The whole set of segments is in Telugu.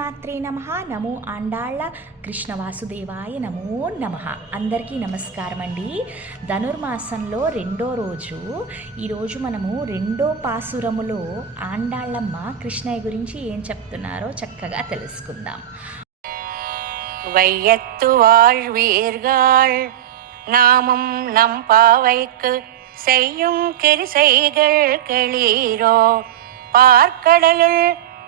శ్రీమాత్రే నమ నమో ఆండాళ్ళ కృష్ణ వాసుదేవాయ నమో నమ అందరికీ నమస్కారం అండి ధనుర్మాసంలో రెండో రోజు ఈరోజు మనము రెండో పాసురములో ఆండాళ్ళమ్మ కృష్ణయ్య గురించి ఏం చెప్తున్నారో చక్కగా తెలుసుకుందాం வையத்து வாழ்வீர்கள் நாமும் நம் பாவைக்கு செய்யும் கிரிசைகள் கெளீரோ பார்க்கடலுள்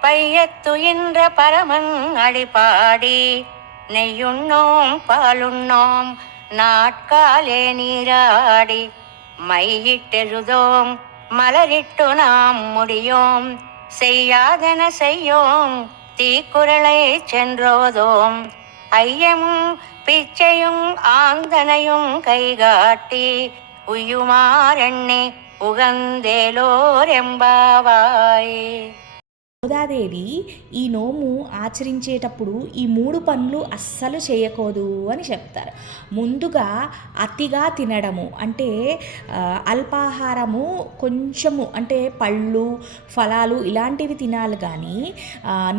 பையத்துயின்ற பரமன் அடிபாடி நெய்யுண்ணோம் பாலுண்ணோம் நாட்காலே நீராடி மையிட்டெழுதோம் மலரிட்டு நாம் முடியோம் செய்யாதன செய்யோம் தீக்குறளை சென்றோதோம். ஐயமும் பிச்சையும் ஆந்தனையும் கைகாட்டி உய்யுமாறெண்ணி உகந்தேலோரெம்பாவாய் గోదాదేవి ఈ నోము ఆచరించేటప్పుడు ఈ మూడు పనులు అస్సలు చేయకూడదు అని చెప్తారు. ముందుగా అతిగా తినడము అంటే అల్పాహారము కొంచెము అంటే పళ్ళు ఫలాలు ఇలాంటివి తినాలి కానీ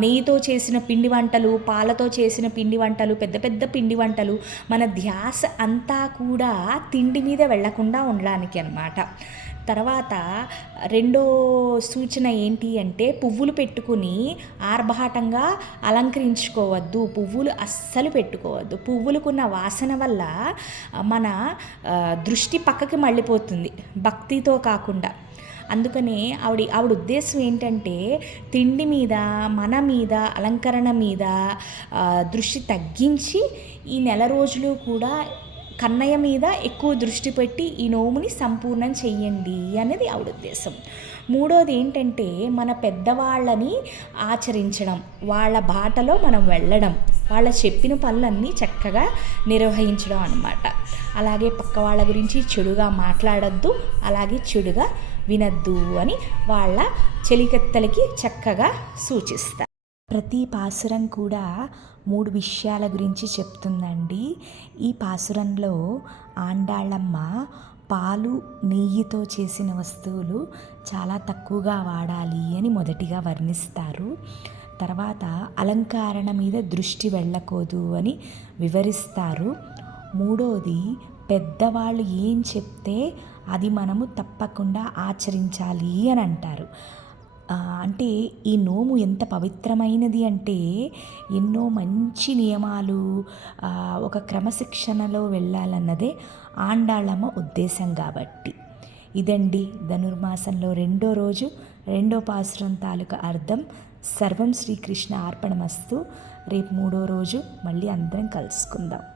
నెయ్యితో చేసిన పిండి వంటలు పాలతో చేసిన పిండి వంటలు పెద్ద పెద్ద పిండి వంటలు మన ధ్యాస అంతా కూడా తిండి మీద వెళ్ళకుండా ఉండడానికి అన్నమాట. తర్వాత రెండో సూచన ఏంటి అంటే పువ్వులు పెట్టుకుని ఆర్భాటంగా అలంకరించుకోవద్దు పువ్వులు అస్సలు పెట్టుకోవద్దు. పువ్వులకున్న వాసన వల్ల మన దృష్టి పక్కకి మళ్ళీపోతుంది భక్తితో కాకుండా. అందుకనే ఆవిడ ఆవిడ ఉద్దేశం ఏంటంటే తిండి మీద మన మీద అలంకరణ మీద దృష్టి తగ్గించి ఈ నెల రోజులు కూడా కన్నయ్య మీద ఎక్కువ దృష్టి పెట్టి ఈ నోముని సంపూర్ణం చెయ్యండి అనేది ఆవిడ ఉద్దేశం. మూడోది ఏంటంటే మన పెద్దవాళ్ళని ఆచరించడం వాళ్ళ బాటలో మనం వెళ్ళడం వాళ్ళ చెప్పిన పనులన్నీ చక్కగా నిర్వహించడం అన్నమాట. అలాగే పక్క వాళ్ళ గురించి చెడుగా మాట్లాడొద్దు అలాగే చెడుగా వినద్దు అని వాళ్ళ చెలికత్తలకి చక్కగా సూచిస్తారు. ప్రతి పాసురం కూడా మూడు విషయాల గురించి చెప్తుందండి. ఈ పాసురంలో ఆండాళ్ళమ్మ పాలు నెయ్యితో చేసిన వస్తువులు చాలా తక్కువగా వాడాలి అని మొదటిగా వర్ణిస్తారు. తర్వాత అలంకారణ మీద దృష్టి వెళ్ళకూడదు అని వివరిస్తారు. మూడోది పెద్దవాళ్ళు ఏం చెప్తే అది మనము తప్పకుండా ఆచరించాలి అని అంటారు. అంటే ఈ నోము ఎంత పవిత్రమైనది అంటే ఎన్నో మంచి నియమాలు ఒక క్రమశిక్షణలో వెళ్ళాలన్నదే ఆండాళ్ళమ్మ ఉద్దేశం కాబట్టి. ఇదండి ధనుర్మాసంలో రెండో రోజు రెండో పాసురం తాలూకా అర్థం. సర్వం శ్రీకృష్ణ అర్పణమస్తు. రేపు మూడో రోజు మళ్ళీ అందరం కలుసుకుందాం.